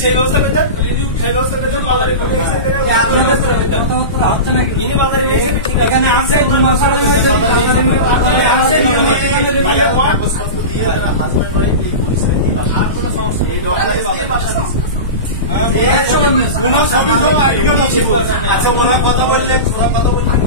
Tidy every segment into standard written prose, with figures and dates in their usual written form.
সেই ব্যবস্থা করছেন, সেই ব্যবস্থা করছেন। বাজারে কথাবার্তা হচ্ছে নাকি? ইনি বাজারে এখানে আছে আচ্ছা, ওরা কথা বললেন, ওরা কথা বললেন।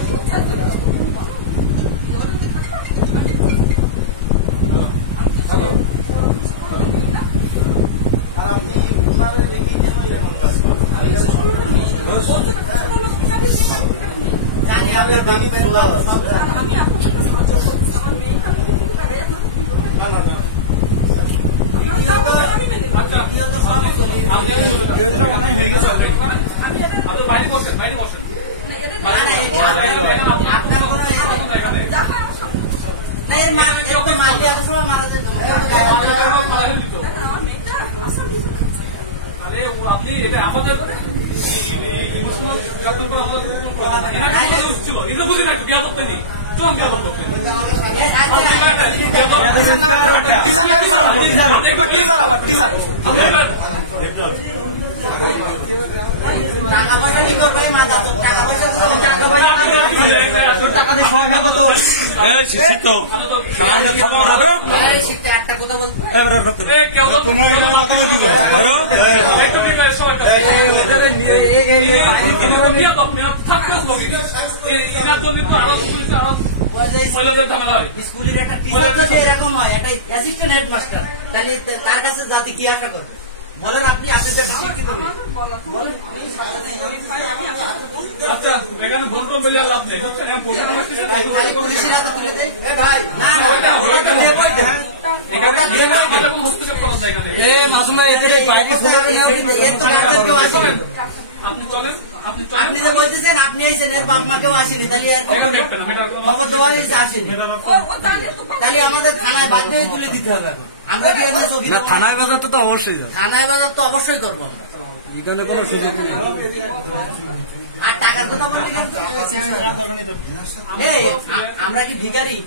আপনি এটা আমাদের ইমোশনাল ছিল, এটা বুঝি না একটু বিয়া করতে নি, চলুন বিয়া করতে টাকা পয়সা কি করবে? টাকা পয়সা একটা কথা বলতে স্কুলের একটা টিচার যদি এরকম হয়, একটা অ্যাসিস্ট্যান্ট হেডমাস্টার, তাহলে তার কাছে জাতি কি আশা করবে? বলেন আপনি, আপনি শিক্ষিত বলেন। আচ্ছা, এখানে ভোট পেলে লাভ নেই। আপনি চলেন, আপনি যে বলতেছেন আপনি এসেছেন, এর বাপ মাকেও আসেনি, তাহলে আসেনি, তাহলে আমাদের থানায় বাধ্য হয়ে তুলে দিতে হবে। এখন আমরা কি থানায় বাজার তো অবশ্যই, থানায় বাজার তো অবশ্যই করবো আমরা, এখানে কোনো সুযোগ নেই। আর টাকার কথা বললি আমরা কি ভিখারি?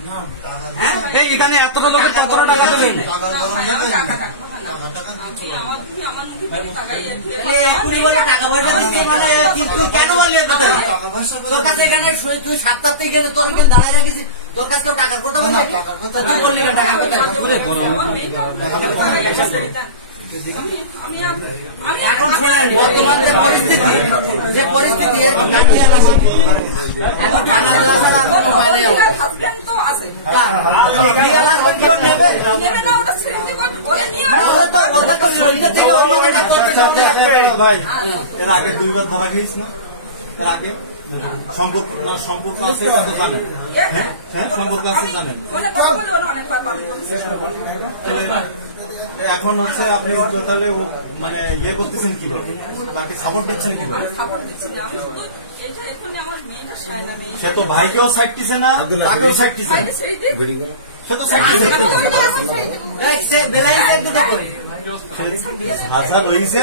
এখানে এতটা লোকের কতটা টাকা দেবেন? এখনই বলে টাকা পয়সা দিচ্ছে, মানে তুই কেন বললি? তোর কাছে এখানে তুই 7টার থেকে গেলে তোর এখানে দাঁড়ায় রাখিস, তোর কাছে টাকার কথা বললি, তুই বললি টাকার কথা। এখন শোনেন, বর্তমান যে পরিস্থিতি, ভাই এর আগে 2বার ধরা গেছিস না? এর আগে সম্পর্ক আছে, জানেন? হ্যাঁ, সম্পর্ক আছে জানেন। এখন হচ্ছে আপনি তাহলে মানে ইয়ে করতেছেন কিভাবে? তাকে সাপোর্ট দিচ্ছেন কিভাবে? সে তো ভাইকেও সাইড দিচ্ছে না, তাকেও সাইড দিচ্ছে না, সে তো সাইড দিচ্ছে হাজার হয়েছে।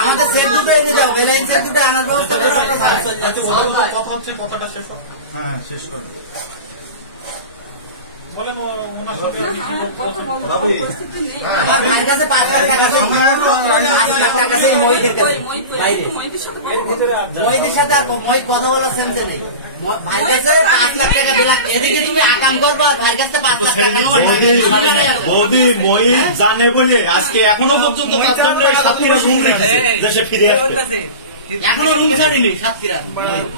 আমাদের সেট দুটো এনে যাও, বেলাইন সেট দুটো আনার ব্যবস্থা কথা হচ্ছে, কথাটা শেষ হবে। হ্যাঁ, শেষ করে কথা বলার সেন্সে নেই। এদিকে তুমি আকাম করবো, ভাইয়ের কাছে 5 লাখ টাকা বৌদি মই জানে বলে আজকে এখনো পর্যন্ত দেশে ফিরে আসবে, এখনো রুম ছাড়িনি সাতক্ষীরা।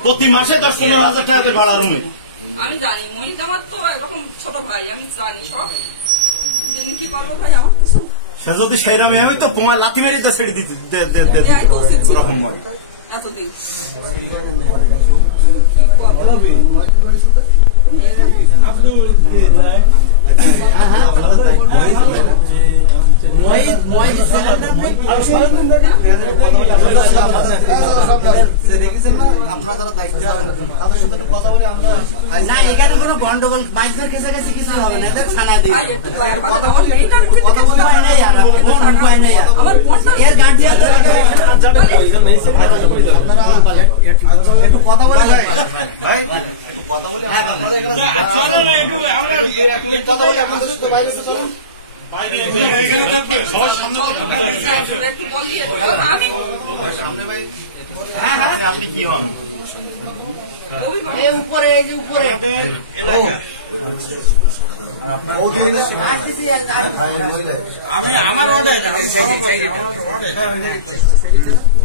প্রতি মাসে 10-15 হাজার টাকা ভাড়া রুমে। আমি জানি মহিলা আমার তো এরকম ছোট ভাই, আমি জানি সব কি করবো ভাই। আমার সে যদি সেইরামে আমি তো তোমার লাথি মেরে তো ছেড়ে দিতে রকম এতদিন কথা বলে আমরা না এখানে কোনো গন্ডগোল মাইজের কাছে কিছু হবে না, এদের ছানা দিই কথা বললে উপায় নেই আর উপায় নেই আর এর গার্জিয়ান একটু কথা বলে ভাই কথা বলে হ্যাঁ চলো না একটু কথা বলে আপনাদের সাথে বাইরে তো চলো বাইরে সবার সামনে একটু বলিয়ে আমি সামনে ভাই হ্যাঁ হ্যাঁ আপনি কি হন এই উপরে এই যে উপরে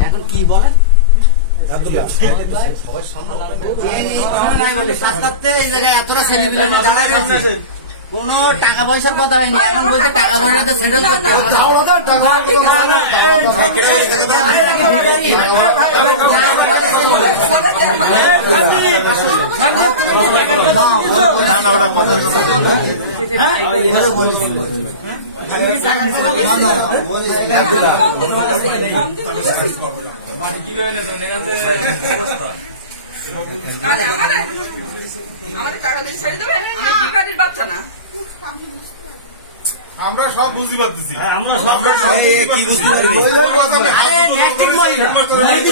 এখন কি বলেন এই জায়গায় এতটা ছেলেপিলে দাঁড়ায় রয়েছে, কোন টাকা পয়সার কথা হয়নি, এমন বলছে টাকা পয়সা সেটেল আমরা সব বুঝতে পারতেছি, আমরা সব কি বুঝতে পারবি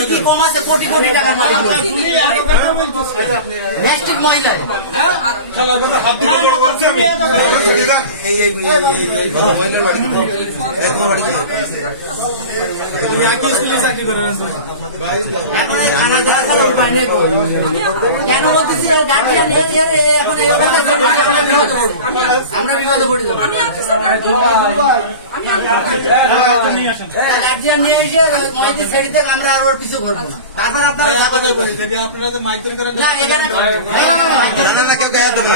কি কম আছে, কোটি কোটি টাকার মালিক ম্যাস্টিক মহিলা হাত তুলে বড় করছে আমি তুমি একই স্কুলে চাকরি করে এখন কেন বলতেছি গার্জিয়ান এখন আমরা বিপদে পড়ে যাবো, গার্জিয়ান নিয়ে এসে মহিলা ছেড়ে দেখ, আমরা আর ওর পিছু করবো না, তারপর আপনারা না কেউ গায়ে দেবে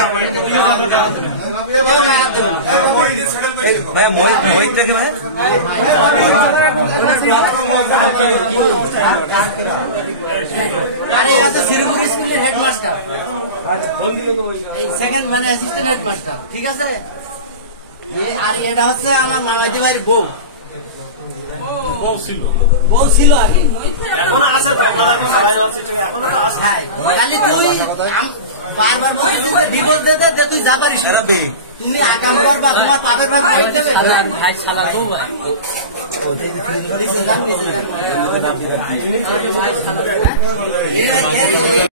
ভাইয়া মহিত থেকে ভাই আরে আছে শিরপুর স্কুলের হেডমাস্টার, সেকেন্ড মানে অ্যাসিস্ট্যান্ট হেডমাস্টার, ঠিক আছে। আর এটা হচ্ছে আমার মামাজি ভাইয়ের বউ ছিল আগে, তাহলে তুই বারবার বলছিস ডিভোর্স দে দে, তুই যা পারিস তুমি আকাম করবা, তোমার পাপের ভাই ভাই ছালার বউ ভাই